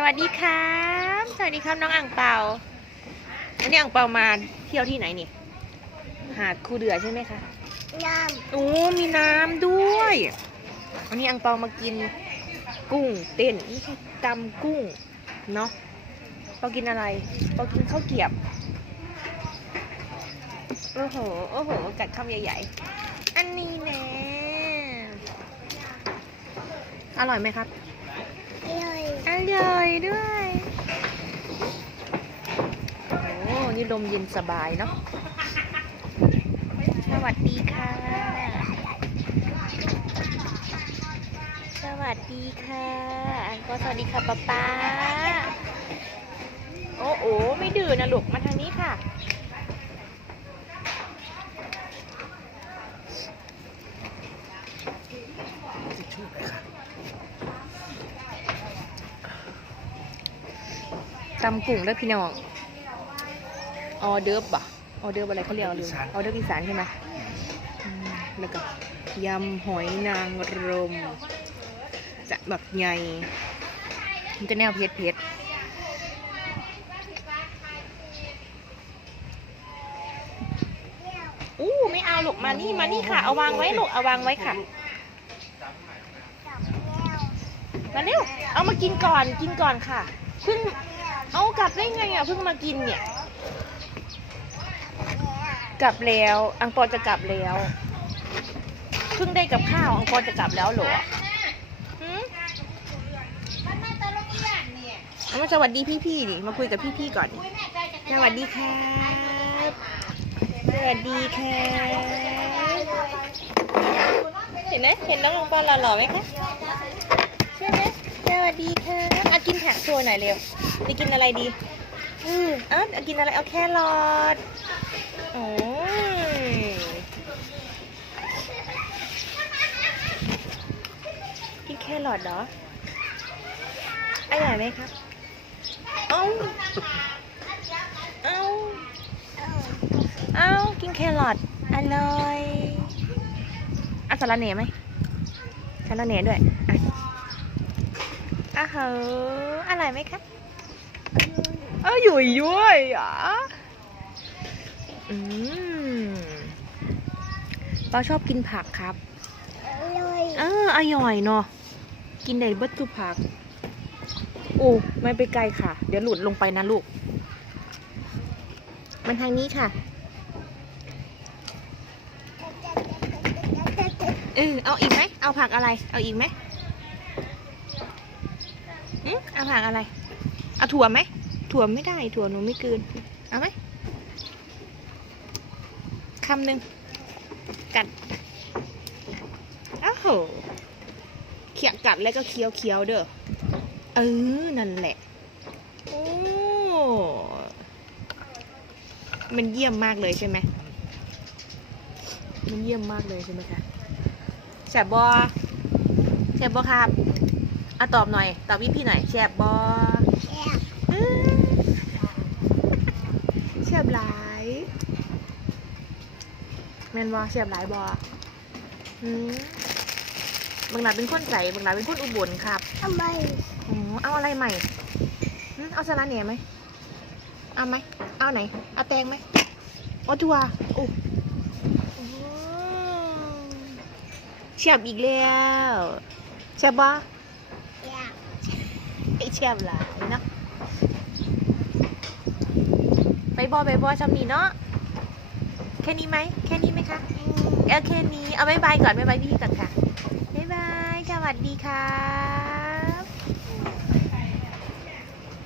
สวัสดีครับ สวัสดีครับน้องอ่างเปาวันนี้อ่างเปามาเที่ยวที่ไหนนี่ หาดคูเดือใช่ไหมคะ น้โอ้มีน้ำด้วยวันนี้อ่างเปามากินกุ้งเต้นไม่ใช่ตำกุ้งเนาะเปากินอะไรเปากินข้าวเกรียบ โอ้โห โอ้โห กัดคำใหญ่ๆ อันนี้แน่อร่อยไหมครับำเลย อร่อยด้วยโอ้นี่ลมเย็นสบายเนาะสวัสดีค่ะ สวัสดีค่ะอันก็สวัสดีค่ะป๊าป๊าโอ้โอไม่ดื้อนะลูกมาทางนี้ค่ะ ตำกุ้งแล้วพี่น้องออเดิร์ฟบ่ะออเดิร์ฟอะไรเขาเรียกลืมออเดิร์ฟอีสานใช่ไหมอืมแล้วก็ยำหอยนางรมจะแบบใหญ่มันจะแนวเผ็ดเผ็ดอู้ไม่เอาลูกมานี่มานี่ค่ะ เอาวางไว้ลูกเอาวางไว้ค่ะ มาเร็วเอามากินก่อนกินก่อนค่ะเพิ่ง เอากลับได้ไงอะเพิ่งมากินเนี่ย กลับแล้ว อังปอจะกลับแล้ว เพิ่งได้กับข้าว อังปอจะกลับแล้วเหรอหืมเอามาสวัสดีพี่ๆดิมาคุยกับพี่ๆก่อนสวัสดีครับสวัสดีครับเห็นไหมเห็นน้องอังปอหล่อๆไหมคะใช่ไหมสวัสดีค่ะอะกินผักโชว์หน่อยเร็ว จะกินอะไรดี อืมเอ้าเอากินอะไรเอาแครอทโอ้ยกินแครอทเหรออร่อยไหมครับ เอ้า เอ้า เอ้า กินแครอทอร่อยเอาสาระเหน่ไหมสาระเหน่ด้วย อะอะเหอะอร่อยไหมคะเอออยู่ด้วยอะอืมปาชอบกินผักครับเลยเอออร่อยเนาะ กินได้เบิดทุกผัก โอ้ไม่ไปไกลค่ะ เดี๋ยวหลุดลงไปนะลูก มันทางนี้ค่ะ เออเอาอีกไหม เอาผักอะไร เอาอีกไหมอืมเอาผักอะไร เอาถั่วไหม ถั่วไม่ได้ถั่วหนูไม่กลืน เอาไหมคำหนึ่งกัดอ้าวโหเขียกัดแล้วก็เคี้ยวเคี้ยวเด้อเออนั่นแหละ โอ้มันเยี่ยมมากเลยใช่ไหมมันเยี่ยมมากเลยใช่ไหมคะแสบบอแสบบอครับอะตอบหน่อย ตอบพี่พี่หน่อยแสบบอ แซ่บ อื้อแสบหลายแมนบอแสบหลายบออืมบางหลาเป็นคนใสบางหลาเป็นคนอุบลครับทำไมอ๋อเอาอะไรใหม่หึเอาสาระเหน่ไหมเอาไหมเอาไหนเอาแตงไหมเอาถั่วโอ้โอ้เฉียบอีกแล้วเฉียบบ่แซ่บไอเฉียบหลายเนาะไปบอไปบอชำนีเนาะ แค่นี้ไหมแค่นี้ไหมคะเออแค่นี้เอาบายบายก่อนบายบายพี่ก่อนค่ะบายบายสวัสดีค่ะ